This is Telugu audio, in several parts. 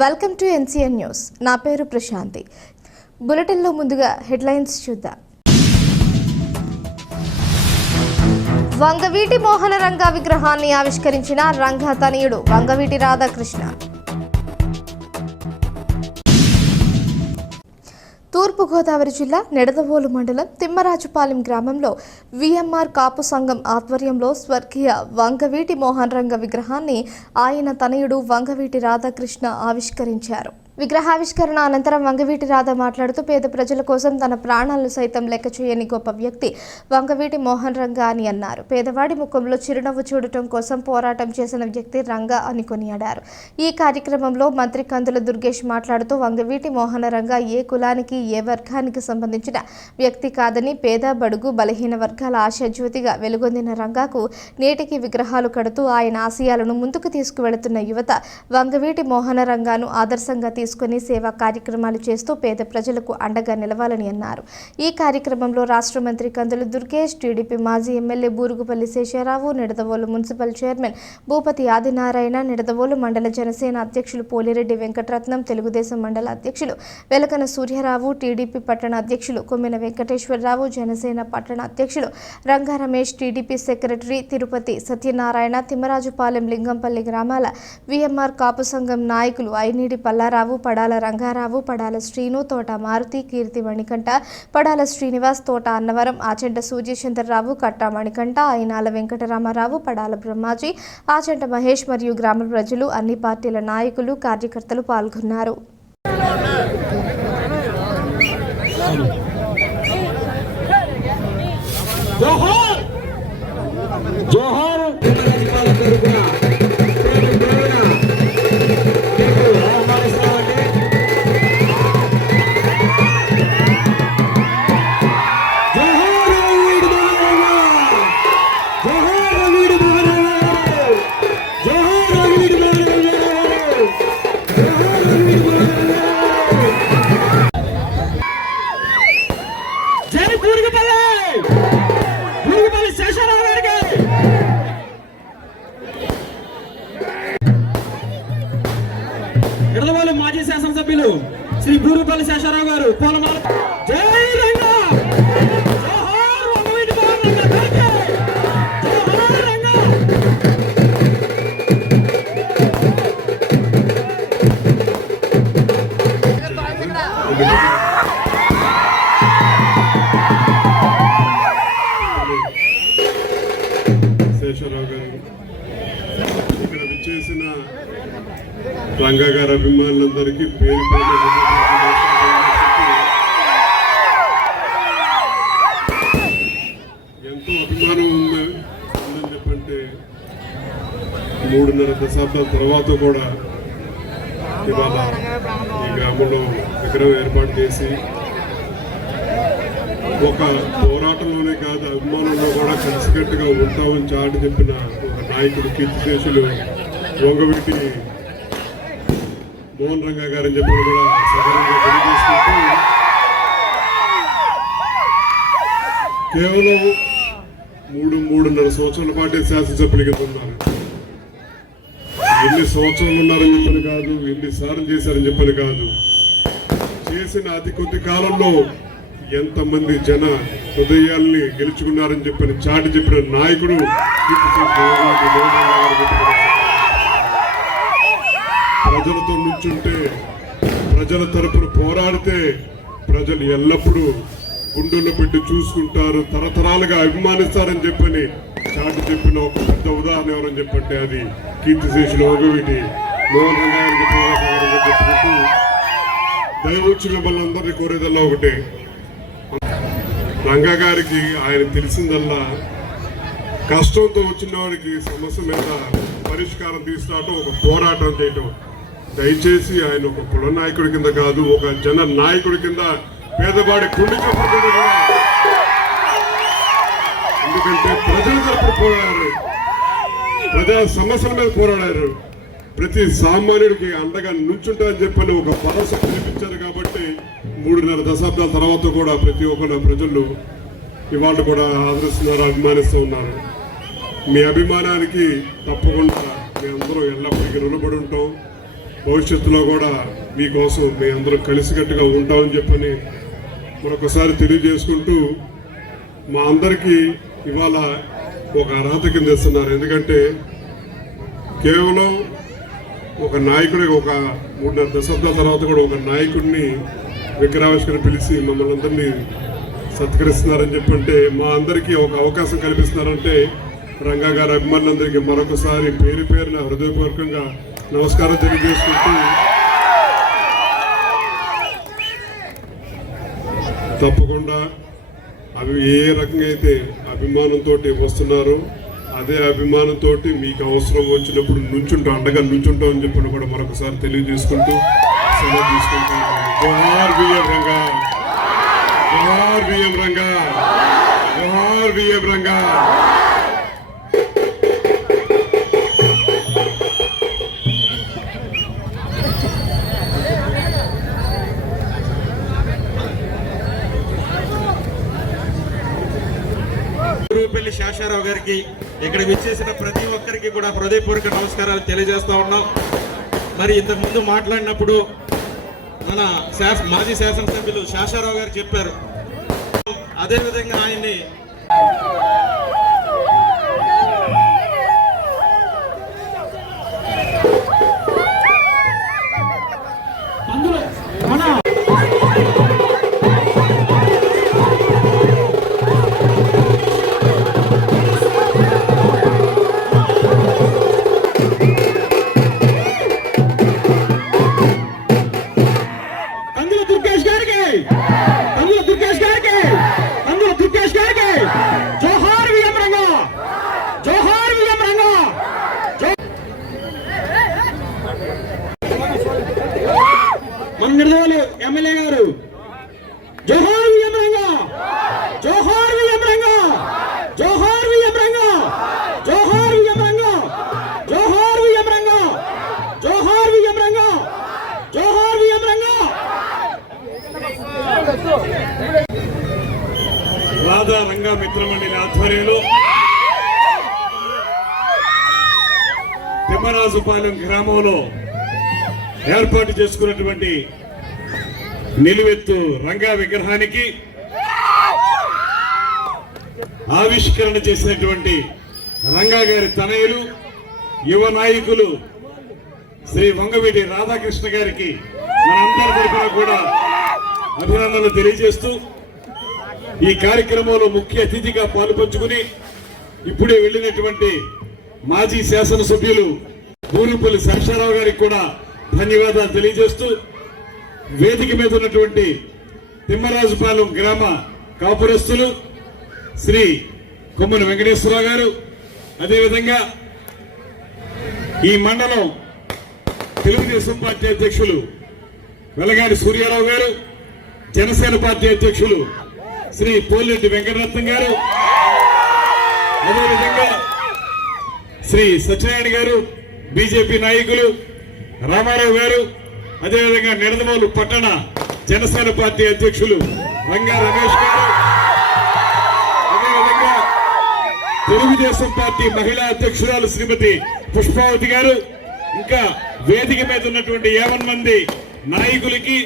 Welcome to NCN news. నా పేరు ప్రశాంతి. బులెటిన్లో ముందుగా హెడ్లైన్స్ చూద్దాం. వంగవీటి మోహన రంగ విగ్రహాన్ని ఆవిష్కరించిన రంగ తనయుడు వంగవీటి రాధాకృష్ణ. తూర్పుగోదావరి జిల్లా నిడదవోలు మండలం తిమ్మరాజుపాలెం గ్రామంలో వీఎంఆర్ కాపు సంఘం ఆధ్వర్యంలో స్వర్గీయ వంగవీటి మోహన్ రంగ విగ్రహాన్ని ఆయన తనయుడు వంగవీటి రాధాకృష్ణ ఆవిష్కరించారు. విగ్రహావిష్కరణ అనంతరం వంగవీటి రాధ మాట్లాడుతూ పేద ప్రజల కోసం తన ప్రాణాలను సైతం లెక్క చేయని గొప్ప వ్యక్తి వంగవీటి మోహన్ రంగ అని అన్నారు. పేదవాడి ముఖంలో చిరునవ్వు చూడటం కోసం పోరాటం చేసిన వ్యక్తి రంగ అని కొనియాడారు. ఈ కార్యక్రమంలో మంత్రి కందుల దుర్గేష్ మాట్లాడుతూ వంగవీటి మోహన రంగ ఏ కులానికి ఏ వర్గానికి సంబంధించిన వ్యక్తి కాదని పేద బడుగు బలహీన వర్గాల ఆశాజ్యోతిగా వెలుగొందిన రంగకు నేటికి విగ్రహాలు కడుతూ ఆయన ఆశయాలను ముందుకు తీసుకువెళుతున్న యువత వంగవీటి మోహన రంగను ఆదర్శంగా తీసుకుని సేవా కార్యక్రమాలు చేస్తూ పేద ప్రజలకు అండగా నిలవాలని అన్నారు. ఈ కార్యక్రమంలో రాష్ట్ర మంత్రి కందుల దుర్గేష్, టీడీపీ మాజీ MLA Burugupalli Sesha Rao, Nidadavolu municipal chairman Bhupathi Adinarayana, Nidadavolu మండల జనసేన అధ్యక్షులు పోలిరెడ్డి వెంకటరత్నం, తెలుగుదేశం మండల అధ్యక్షులు వెలకన సూర్యారావు, టీడీపీ పట్టణ అధ్యక్షులు కొమ్మిన వెంకటేశ్వరరావు, జనసేన పట్టణ అధ్యక్షులు రంగా రమేష్, టీడీపీ సెక్రటరీ తిరుపతి సత్యనారాయణ, తిమ్మరాజుపాలెం, లింగంపల్లి గ్రామాల వీఎంఆర్ కాపు సంఘం నాయకులు ఐనీడి పల్లారావు, పడాల రంగారావు, పడాల శ్రీను, తోట మారుతి, కీర్తి మణికంఠ, పడాల శ్రీనివాస్, తోట అన్నవరం, ఆచంట సూర్యచంద్రరావు, కట్టా మణికంఠ, అయినాల వెంకటరామారావు, పడాల బ్రహ్మాజీ, ఆచంట మహేష్ మరియు గ్రామ ప్రజలు, అన్ని పార్టీల నాయకులు, కార్యకర్తలు పాల్గొన్నారు. నిడదవోలు మాజీ శాసనసభ్యులు శ్రీ బూరుగుపల్లి శేషారావు గారు పూలమాల. జై రంగ, జోహార్ వంగవీటి మోహన్ రంగ, జోహార్ రంగ. శేషారావు గారు, ఇక్కడ విచ్చేసిన రంగా గారి అభిమానులందరికీ పేరు ఎంతో అభిమానం ఉందని చెప్పంటే 3.5 దశాబ్దాల తర్వాత కూడా ఇవాళ ఈ గ్రామంలో విగ్రహం ఏర్పాటు చేసి ఒక పోరాటంలోనే కాదు అభిమానంలో కూడా కలిసికట్టుగా ఉంటామని చాటి చెప్పిన ఒక నాయకుడు కీర్తిశేషులు వంగవీటి మోహన్ రంగ గారని చెప్పి కూడా సగరంగా తెలియజేసుకుంటూ కేవలం 3.5 సంవత్సరాల పాటే శాసనసభ్యుల కింద ఉన్నారు. ఎన్ని సంవత్సరాలు ఉన్నారని చెప్పని కాదు, ఎన్నిసార్లు చేశారని చెప్పని కాదు, చేసిన అతి కొద్ది కాలంలో ఎంతమంది జన హృదయాల్ని గెలుచుకున్నారని చెప్పని చాటి చెప్పిన నాయకుడు ప్రజలతో నుంచుంటే, ప్రజల తరపున పోరాడితే ప్రజలు ఎల్లప్పుడూ గుండెల్లో పెట్టి చూసుకుంటారు, తరతరాలుగా అభిమానిస్తారని చెప్పని చాటి చెప్పిన ఒక పెద్ద ఉదాహరణ ఎవరని చెప్పంటే అది కీర్తిశేషులు వంగవీటి మోహన్ రంగ గారిని చెప్పుకుంటూ దైవోత్సవ వాళ్ళందరినీ కోరేదల్లా ఒకటే, రంగా గారికి ఆయన తెలిసిందల్లా కష్టంతో వచ్చిన వాడికి సమస్య మీద పరిష్కారం తీసుకురావటం, ఒక పోరాటం చేయటం. దయచేసి ఆయన ఒక కుల నాయకుడి కింద కాదు, ఒక జన నాయకుడి కింద పేదవాడి గుండె చెప్పకుండా, ఎందుకంటే ప్రజల తరపున పోరాడారు, ప్రజా సమస్యల మీద పోరాడారు, ప్రతి సామాన్యుడికి అండగా నుంచుంటారని చెప్పని ఒక భరోసా కల్పించారు. కాబట్టి 3.5 దశాబ్దాల తర్వాత కూడా ప్రతి ఒక్కరు ప్రజలు ఇవాళ కూడా ఆదరిస్తున్నారు, అభిమానిస్తూ ఉన్నారు. మీ అభిమానానికి తప్పకుండా మీ అందరూ ఎల్లప్పటికీ రుణపడి ఉంటాం. భవిష్యత్తులో కూడా మీకోసం మీ అందరం కలిసికట్టుగా ఉంటామని చెప్పని మరొకసారి తెలియజేసుకుంటూ మా అందరికీ ఇవాళ ఒక అర్హత కింద ఇస్తున్నారు. ఎందుకంటే కేవలం ఒక నాయకుడి ఒక 3.5 దశాబ్దాల తర్వాత కూడా ఒక నాయకుడిని విగ్రహావిష్కరణ పిలిచి మమ్మల్ని అందరినీ సత్కరిస్తున్నారని చెప్పంటే మా అందరికీ ఒక అవకాశం కల్పిస్తున్నారంటే రంగా గారి అభిమానులందరికీ మరొకసారి పేరు పేరున హృదయపూర్వకంగా నమస్కారం తెలియజేసుకుంటూ తప్పకుండా అవి ఏ రకంగా అయితే అభిమానంతో వస్తున్నారో అదే అభిమానంతో మీకు అవసరం వచ్చినప్పుడు నుంచుంటాం, అండగా నుంచుంటాం అని చెప్పి కూడా మరొకసారి తెలియజేసుకుంటూ సెలవు తీసుకుంటాం. జోహార్ బిఎం రంగా, జోహార్ బిఎం రంగా, జోహార్ బిఎం రంగా. గురుపల్లి శేషారావు గారికి, ఇక్కడ విచ్చేసిన ప్రతి ఒక్కరికి కూడా హృదయపూర్వక నమస్కారాలు తెలియజేస్తా ఉన్నాం. మరి ఇంతకుముందు మాట్లాడినప్పుడు మన మాజీ శాసనసభ్యులు శేషారావు గారు చెప్పారు, అదేవిధంగా ఆయన్ని మన నిడదవోలు ఎమ్మెల్యే గారు జోహార్ విఎం రంగా, జోహార్ విఎం రంగా, జోహార్ విఎం రంగా, జోహార్ విఎం రంగా, జోహార్ విఎం రంగా, జోహార్ విఎం రంగా, జోహార్ విఎం రంగా. రాధా రంగా మిత్రమండలి ఆధ్వర్యంలో తిమ్మరాజుపాలెం గ్రామంలో ఏర్పాటు చేసుకున్నటువంటి నిలువెత్తు రంగా విగ్రహానికి ఆవిష్కరణ చేసినటువంటి రంగా గారి తనయులు యువ నాయకులు శ్రీ వంగవీటి రాధాకృష్ణ గారికి మనందరి తరఫున కూడా అభినందనలు తెలియజేస్తూ ఈ కార్యక్రమంలో ముఖ్య అతిథిగా పాలుపంచుకుని ఇప్పుడే వెళ్ళినటువంటి మాజీ శాసనసభ్యులు బూరుపల్లి శేషారావు గారికి కూడా ధన్యవాదాలు తెలియజేస్తూ వేదిక మీద ఉన్నటువంటి తిమ్మరాజుపాలెం గ్రామ కాపురస్తులు శ్రీ కొమ్మని వెంకటేశ్వరరావు గారు, అదేవిధంగా ఈ మండలం తెలుగుదేశం పార్టీ అధ్యక్షులు వెలగాడి సూర్యారావు గారు, జనసేన పార్టీ అధ్యక్షులు శ్రీ పోలిరెడ్డి వెంకటరత్నం గారు, అదేవిధంగా శ్రీ సత్యనారాయణ గారు, బీజేపీ నాయకులు రామారావు గారు, అదేవిధంగా నిడదవోలు పట్టణ జనసేన పార్టీ అధ్యక్షులు రంగా రమేష్ గారు, అదేవిధంగా తెలుగుదేశం పార్టీ మహిళా అధ్యక్షురాలు శ్రీమతి పుష్పావతి గారు, ఇంకా వేదిక మీద ఉన్నటువంటి 50 మంది నాయకులకి,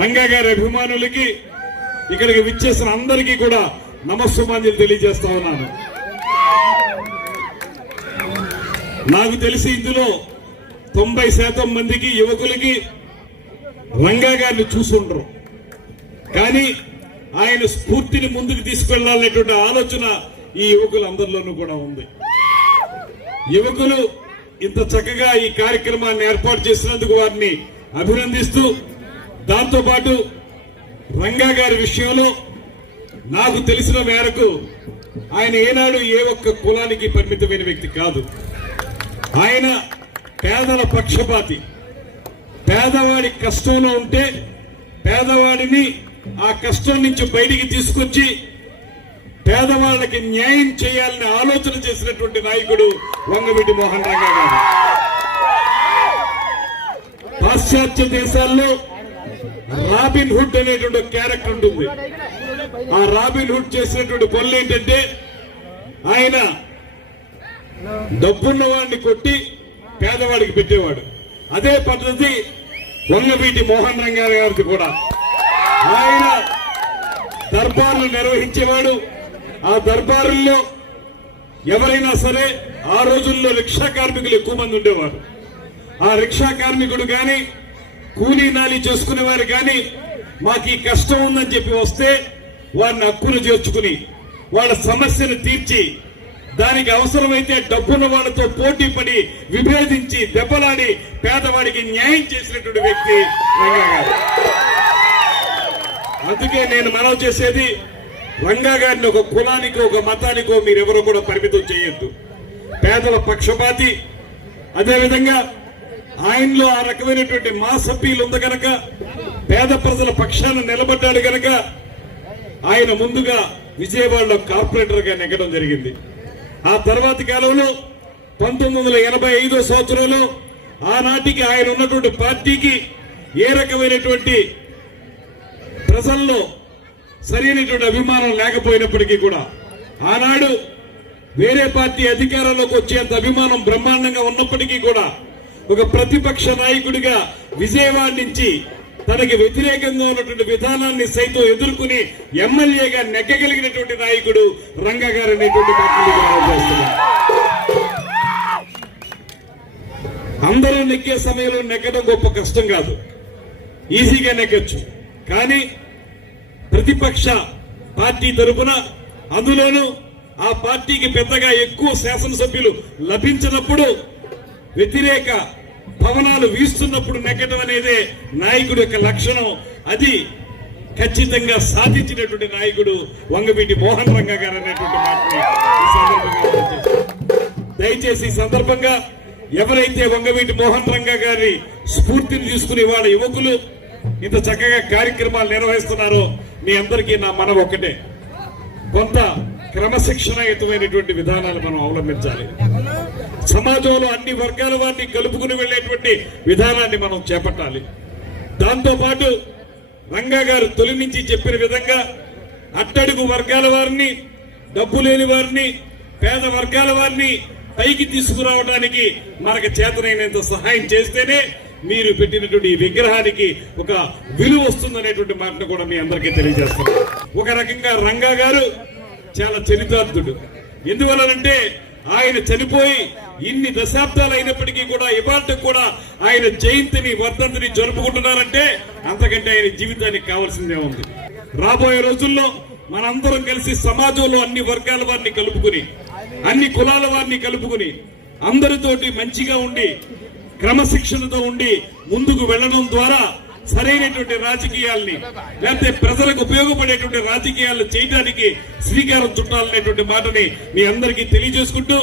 రంగా గారి అభిమానులకి, ఇక్కడికి విచ్చేసిన అందరికీ కూడా నమస్సుమాంజలి తెలియజేస్తా ఉన్నాను. నాకు తెలిసి ఇందులో 90% మందికి యువకులకి రంగా గారిని చూసుండరు, కానీ ఆయన స్ఫూర్తిని ముందుకు తీసుకెళ్లాలనేటువంటి ఆలోచన ఈ యువకులందరిలోనూ కూడా ఉంది. యువకులు ఇంత చక్కగా ఈ కార్యక్రమాన్ని ఏర్పాటు చేసినందుకు వారిని అభినందిస్తూ, దాంతోపాటు రంగా గారి విషయంలో నాకు తెలిసిన మేరకు ఆయన ఏనాడు ఏ ఒక్క కులానికి పరిమితమైన వ్యక్తి కాదు. ఆయన పేదల పక్షపాతి. పేదవాడి కష్టంలో ఉంటే పేదవాడిని ఆ కష్టం నుంచి బయటికి తీసుకొచ్చి పేదవాళ్ళకి న్యాయం చేయాలని ఆలోచన చేసినటువంటి నాయకుడు వంగవీటి మోహన్ రంగా గారు. పాశ్చాత్య దేశాల్లో రాబిన్ హుడ్ అనేటువంటి క్యారెక్టర్ ఉంటుంది. ఆ రాబిన్ హుడ్ చేసినటువంటి పనులు ఏంటంటే, ఆయన డబ్బున్న వాడిని కొట్టి పేదవాడికి పెట్టేవాడు. అదే పద్ధతి వంగవీటి మోహన్ రంగా గారిది కూడా. ఆయన దర్బార్లు నిర్వహించేవాడు. ఆ దర్బారుల్లో ఎవరైనా సరే ఆ రోజుల్లో రిక్షా కార్మికులు ఎక్కువ మంది ఉండేవారు. ఆ రిక్షా కార్మికుడు కానీ కూలీ నాలి చేసుకునేవారు కానీ మాకు ఈ కష్టం ఉందని చెప్పి వస్తే వారిని హక్కును చేర్చుకుని వాళ్ళ సమస్యను తీర్చి దానికి అవసరమైతే డబ్బున్న వాళ్ళతో పోటీ పడి విభేదించి దెబ్బలాడి పేదవాడికి న్యాయం చేసినటువంటి వ్యక్తి రంగా గారు. అందుకే నేను మనవి చేసేది, రంగా గారిని ఒక కులానికో ఒక మతానికో మీరెవరూ కూడా పరిమితం చేయొద్దు. పేదల పక్షపాతి. అదేవిధంగా ఆయనలో ఆ రకమైనటువంటి మాసప్పీలు ఉంది కనుక, పేద ప్రజల పక్షాన నిలబడ్డాడు కనుక ఆయన ముందుగా విజయవాడలో కార్పొరేటర్ గా నెగ్గడం జరిగింది. ఆ తర్వాతి కాలంలో 1985 సంవత్సరంలో ఆనాటికి ఆయన ఉన్నటువంటి పార్టీకి ఏ రకమైనటువంటి ప్రజల్లో సరైనటువంటి అభిమానం లేకపోయినప్పటికీ కూడా ఆనాడు వేరే పార్టీ అధికారంలోకి వచ్చేంత అభిమానం బ్రహ్మాండంగా ఉన్నప్పటికీ కూడా ఒక ప్రతిపక్ష నాయకుడిగా విజయవాడ నుంచి తనకి వ్యతిరేకంగా ఉన్నటువంటి విధానాన్ని సైతం ఎదుర్కొని ఎమ్మెల్యేగా నెగ్గగలిగినటువంటి నాయకుడు రంగా గారు అనేటువంటి మాటలు. అందరూ నెగ్గే సమయంలో నెగ్గడం గొప్ప కష్టం కాదు, ఈజీగా నెగ్గచ్చు. కానీ ప్రతిపక్ష పార్టీ తరఫున, అందులోనూ ఆ పార్టీకి పెద్దగా ఎక్కువ శాసనసభ్యులు లభించినప్పుడు, వ్యతిరేక పవనాలు వీస్తున్నప్పుడు నెగ్గడం అనేదే నాయకుడి యొక్క లక్షణం. అది ఖచ్చితంగా సాధించినటువంటి నాయకుడు వంగవీటి మోహన్ రంగా గారు అనేటువంటి మాటని ఈ సందర్భంగా దయచేసి ఈ సందర్భంగా ఎవరైతే వంగవీటి మోహన్ రంగా గారి స్ఫూర్తిని తీసుకుని వాళ్ళ యువకులు ఇంత చక్కగా కార్యక్రమాలు నిర్వహిస్తున్నారో మీ అందరికీ నా మనవి ఒక్కటే, కొంత క్రమశిక్షణయుతమైనటువంటి విధానాలు మనం అవలంబించాలి. సమాజంలో అన్ని వర్గాల వారిని కలుపుకుని వెళ్లేటువంటి విధానాన్ని మనం చేపట్టాలి. దాంతో పాటు రంగా గారు తొలి నుంచి చెప్పిన విధంగా అట్టడుగు వర్గాల వారిని, డబ్బు లేని వారిని, పేద వర్గాల వారిని పైకి తీసుకురావడానికి మనకు చేతనైనంత సహాయం చేస్తేనే మీరు పెట్టినటువంటి ఈ విగ్రహానికి ఒక విలువ వస్తుందనేటువంటి మాటను కూడా మీ అందరికీ తెలియజేస్తున్నాను. ఒక రకంగా రంగా గారు చాలా చరితార్థుడు. ఎందువలనంటే ఆయన చనిపోయి ఇన్ని దశాబ్దాలు అయినప్పటికీ కూడా ఇవాళ కూడా ఆయన జయంతిని, వర్ధంతిని జరుపుకుంటున్నారంటే అంతకంటే ఆయన జీవితానికి కావాల్సిందే ఉంది. రాబోయే రోజుల్లో మనందరం కలిసి సమాజంలో అన్ని వర్గాల వారిని కలుపుకుని, అన్ని కులాల వారిని కలుపుకుని, అందరితోటి మంచిగా ఉండి క్రమశిక్షణతో ఉండి ముందుకు వెళ్లడం ద్వారా సరైనటువంటి రాజకీయాల్ని, లేకపోతే ప్రజలకు ఉపయోగపడేటువంటి రాజకీయాలు చేయడానికి శ్రీకారం చుట్టాలనేటువంటి మాటని మీ అందరికీ తెలియజేసుకుంటూ,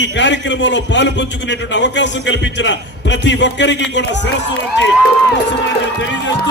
ఈ కార్యక్రమంలో పాలు పంచుకునేటువంటి అవకాశం కల్పించిన ప్రతి ఒక్కరికి కూడా శిరస్సు వంచి తెలియజేస్తూ